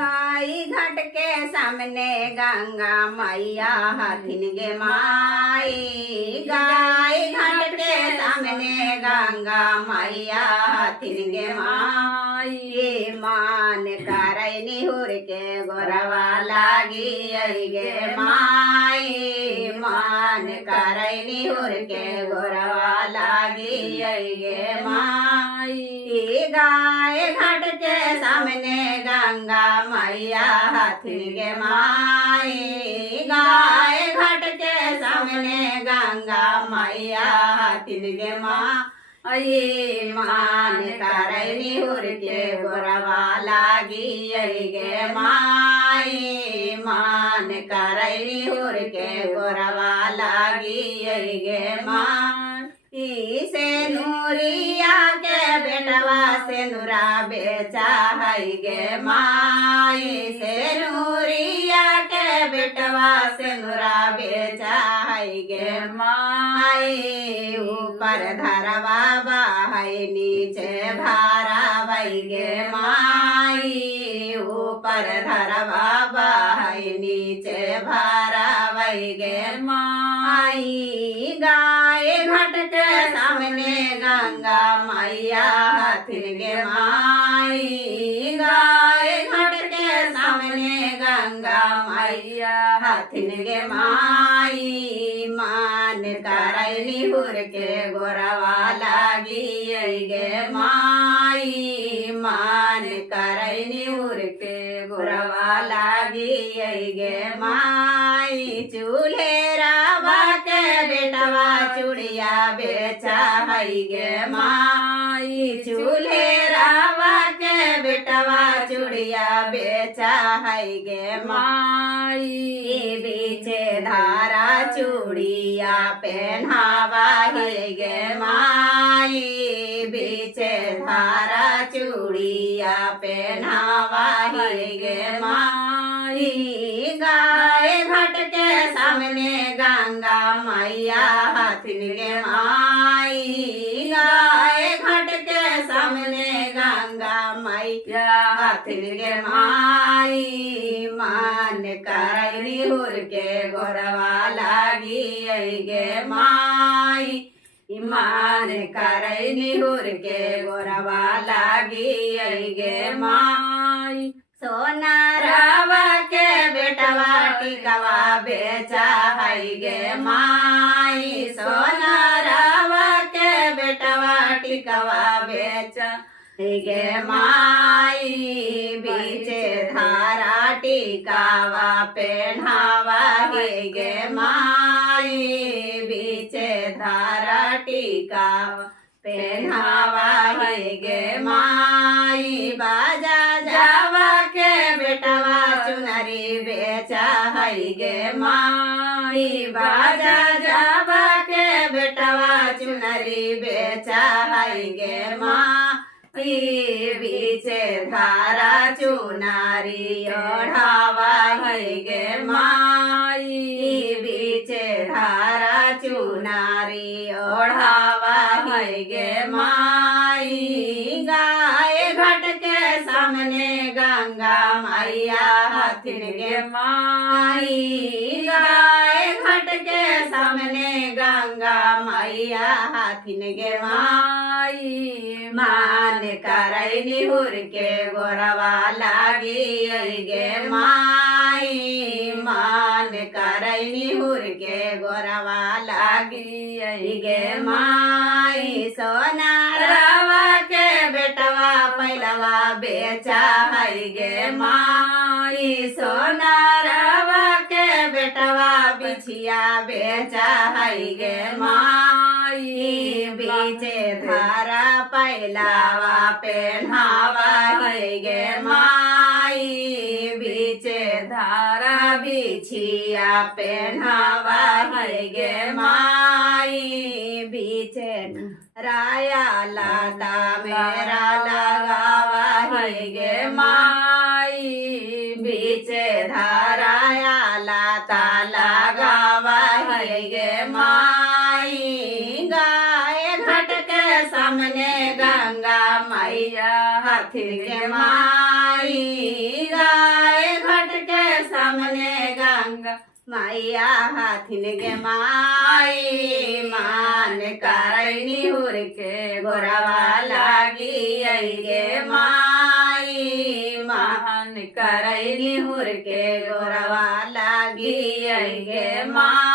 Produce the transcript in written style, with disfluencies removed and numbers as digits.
गाई घाट के सामने गंगा मैया हथिन गे माई। गाई घाट के सामने गंगा मैया हथिन गे माई। ये मान करई निहुर के गोरवा लागी आई गे माई। मान करई निहुर के गोरवा लागी आई गे माई। गाय घाट के सामने गंगा मैया हथिन गे माई। गाय घाट के सामने गंगा मैया हथिन गे माई। मान करई निहुर के गोरवा लागी आई गे माई। मान करई निहुर के गोरवा लागी आई गे माई। से नूरिया के बेटवा से नूरा बेचा है गे माई। से नूरिया के बेटवा से नूरा बेचा है गे माई। ऊपर धरवा है नीचे भारा वही गे माई। ऊपर धरवा है नीचे भारा वही गे माई। गाय घाट के सामने गंगा मैया हथिन गे माई। गाय घाट के सामने गंगा मैया हथिन गे माई। मान करई निहुर के गोरवा लागी आई गे माई। मान करई निहुर के गोरवा लागी आई गे माई। चूल्हे रावा के बेटवा चूड़िया बेचा है गे माई। चूल्हे रावा के बेटवा चूड़िया बेचा है गे माई। बीचे धारा चूड़िया पहनावा है गे माई। बीचे धारा चूड़िया पहनावा है गे माई। गाय घाट के सामने गंगा मैया हथिन गे माई। गाय घाट के सामने गंगा मैया हथिन गे माई। मान करई निहुर के गोरवा लागी आई गे माई। मान करई निहुर के गोरवा लागी आई गे माई। सोना रावा के बेटवा टिकवा बेचा है गे माई। सोना रावा के बेटवा टिकवा बेचा है गे माई। बीचे धारा टिकावा पहनावा है गे माई। बीचे धारा टिकावा पहनावा है गे माई। बाजा जावा के बेटवा चुनरी बेचा है गे माई। बाजा जावा के बेटवा चुनरी बेचा है गे माई। बीचे धारा चुनारी ओढ़ावा है गे माई। बीचे धारा चुनारी ओढ़ावा है गे माई। गाय घाट के सामने गंगा मैया हथिन गे माई। गाय घाट के सामने गंगा मैया हथिन गे माई। मान करई निहुर के गोरवा लागी आई गे माई। मान करई निहुर के गोरवा लागी आई गे माई। सोना रावा के बेटवा पहलवा बेचा है गे माई। सोना रावा के बेटवा बिछिया बेचा है गे माई। बीचे धारा पहलावा पहनावा है गे माई। बीचे धारा बिछिया पहनावा है गे माई। बीचे राया लाता मेरा लगावा है गे माई। बीचे धाराया लाता लगावा है गे माई। गाय घाट के सामने गंगा मैया हथिन गे माई। गाय मैया हाथिन गे माई मान करैनी हुर के गोरवा लागी आई गे माई मान करैनी हुर के गोरवा लागी आई गे माई।